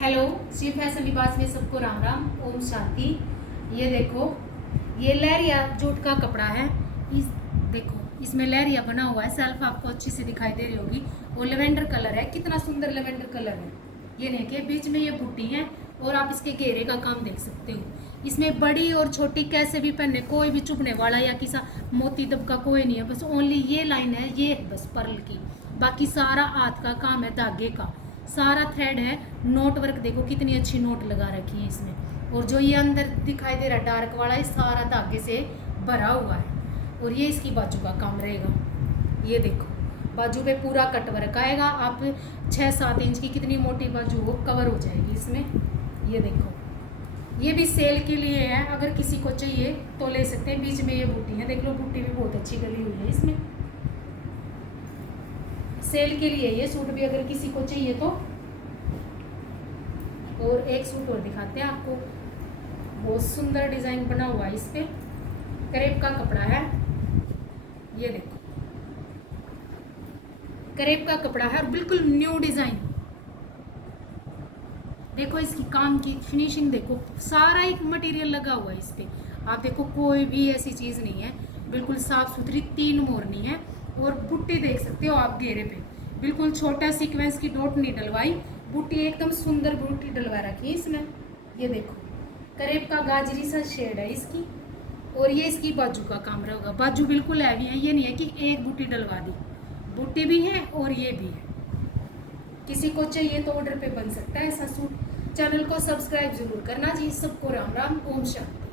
Hello, Shri fashion लिबास में सबको राम राम, ओम शांति। ये देखो, ये लहरिया जूट का कपड़ा है। इस देखो, इसमें लहरिया बना हुआ है। सेल्फ आपको अच्छी से दिखाई दे रही होगी। वो लेवेंडर कलर है, कितना सुंदर लेवेंडर कलर है। ये देखिए, बीच में ये बूटी है और आप इसके घेरे का काम देख सकते हो। इसमें बड़ी और छोटी कैसे भी पहने, कोई भी चुभने वाला या किसा मोती दबका कोई नहीं है। बस ओनली ये लाइन है, ये बस पर्ल की। बाकी सारा हाथ का काम है, धागे का सारा थ्रेड है। नोट वर्क देखो, कितनी अच्छी नोट लगा रखी है इसमें। और जो ये अंदर दिखाई दे रहा है डार्क वाला, ये सारा धागे से भरा हुआ है। और ये इसकी बाजू का काम रहेगा। ये देखो, बाजू पे पूरा कट वर्क आएगा। आप 6-7 इंच की कितनी मोटी बाजू हो, कवर हो जाएगी इसमें। ये देखो, ये भी सेल के लिए है, अगर किसी को चाहिए तो ले सकते हैं। बीच में ये बूटी है, देख लो, बूटी भी बहुत अच्छी गली हुई है इसमें। सेल के लिए ये सूट भी अगर किसी को चाहिए तो। और एक सूट और दिखाते हैं आपको, बहुत सुंदर डिजाइन बना हुआ है इस पे। करेब का कपड़ा है, ये देखो, करेब का कपड़ा है और बिल्कुल न्यू डिजाइन। देखो इसकी काम की फिनिशिंग देखो, सारा एक मटेरियल लगा हुआ है इस पे। आप देखो, कोई भी ऐसी चीज नहीं है, बिल्कुल साफ सुथरी 3 मोरनी है। और बुट्टी देख सकते हो आप घेरे पे, बिल्कुल छोटा सीक्वेंस की डॉट नहीं डलवाई, बूटी एकदम सुंदर बूटी डलवा रखी है इसमें। ये देखो, करेब का गाजरी सा शेड है इसकी। और ये इसकी बाजू का काम रहेगा। बाजू बिल्कुल हैवी है, ये नहीं है कि एक बूटी डलवा दी, बूटी भी है और ये भी है। किसी को चाहिए तो ऑर्डर पे बन सकता है ऐसा सूट। चैनल को सब्सक्राइब जरूर करना जी। सबको राम राम, ओम शांति।